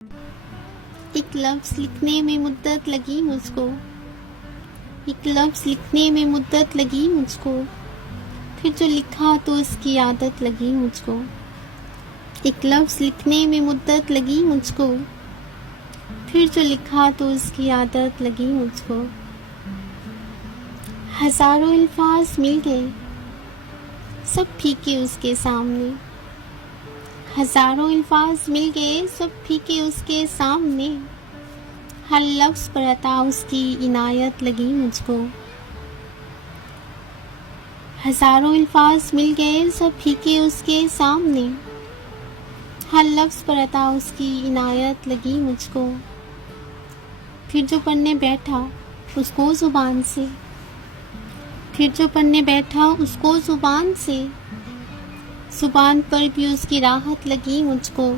एक लफ्ज़ लिखने में मुद्दत लगी मुझको, एक लफ्ज़ लिखने में मुद्दत लगी मुझको, फिर जो लिखा तो उसकी आदत लगी मुझको। एक लफ्ज़ लिखने में मुद्दत लगी मुझको, फिर जो लिखा तो उसकी आदत लगी मुझको। हज़ारों अल्फाज मिल गए, सब फीके उसके सामने। हज़ारों अल्फाज मिल गए, सब फीके उसके सामने। हर लफ्ज़ पर अता उसकी इनायत लगी मुझको। हज़ारों अल्फाज मिल गए, सब फीके उसके सामने। हर लफ्ज़ पर अता उसकी इनायत लगी मुझको। फिर जो पढ़ने बैठा उसको ज़ुबान से, फिर जो पढ़ने बैठा उसको ज़ुबान से, ज़ुबान पर भी उसकी राहत लगी मुझको।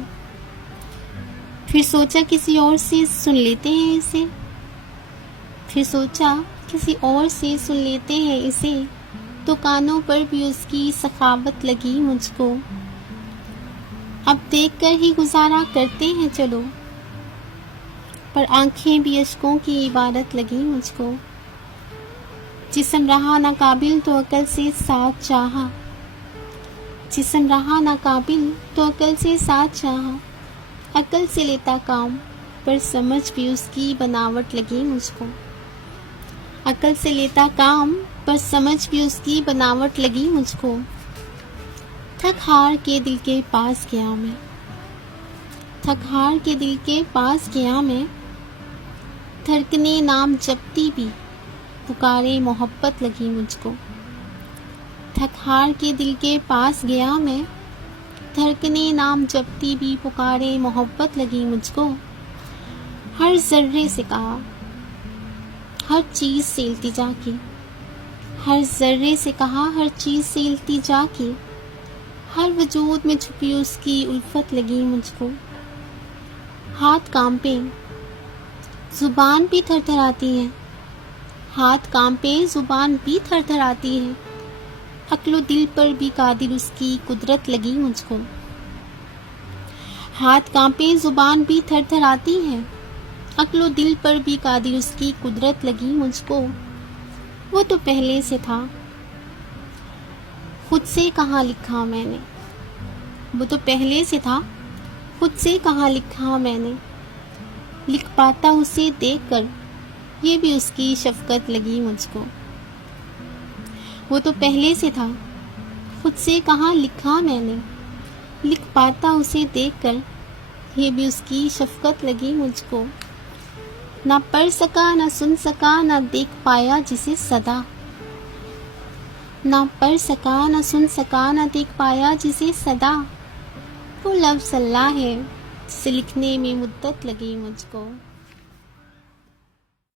फिर सोचा किसी और से सुन लेते हैं इसे, फिर सोचा किसी और से सुन लेते हैं इसे, तो कानों पर भी उसकी सखावत लगी मुझको। अब देखकर ही गुजारा करते हैं चलो, पर आंखें भी अश्कों की इबारत लगी मुझको। जिस्म रहा नाकाबिल तो अकल से साथ चाहा, जिस्म रहा नाकाबिल तो अकल से साथ चाहा। अकल से लेता काम पर समझ भी उसकी बनावट लगी मुझको। अकल से लेता काम पर समझ भी उसकी बनावट लगी मुझको। थक हार के दिल के पास गया मैं, थक हार के दिल के पास गया मैं। धड़कने नाम जपती भी पुकारे मोहब्बत लगी मुझको। थक हार के दिल के पास गया मैं, धड़कने नाम जपती भी पुकारे मोहब्बत लगी मुझको। हर ज़र्रे से कहा, हर चीज़ से इल्तिजा की, हर ज़र्रे से कहा, हर चीज़ से इल्तिजा की। हर वजूद में छुपी उसकी उल्फत लगी मुझको। हाथ कांपे, ज़ुबान भी थरथराती है, हाथ कांपे, ज़ुबान भी थरथराती है। अक्लो दिल पर भी कादिर उसकी कुदरत लगी मुझको। हाथ कांपे, ज़ुबान भी थरथराती है, अक्लो दिल पर भी कादिर उसकी कुदरत लगी मुझको। वो तो पहले से था, खुद से कहाँ लिखा मैंने। वो तो पहले से था, खुद से कहाँ लिखा मैंने। लिख पाता उसे देखकर, ये भी उसकी शफ़क़त लगी मुझको। वो तो पहले से था, खुद से कहाँ लिखा मैंने। लिख पाता उसे देखकर, ये भी उसकी शफ़क़त लगी मुझको। ना पढ़ सका, ना सुन सका, ना देख पाया जिसे सदा। ना पढ़ सका, ना सुन सका, ना देख पाया जिसे सदा। वो लफ्ज़ अल्लाह है, जिसे लिखने में मुद्दत लगी मुझको।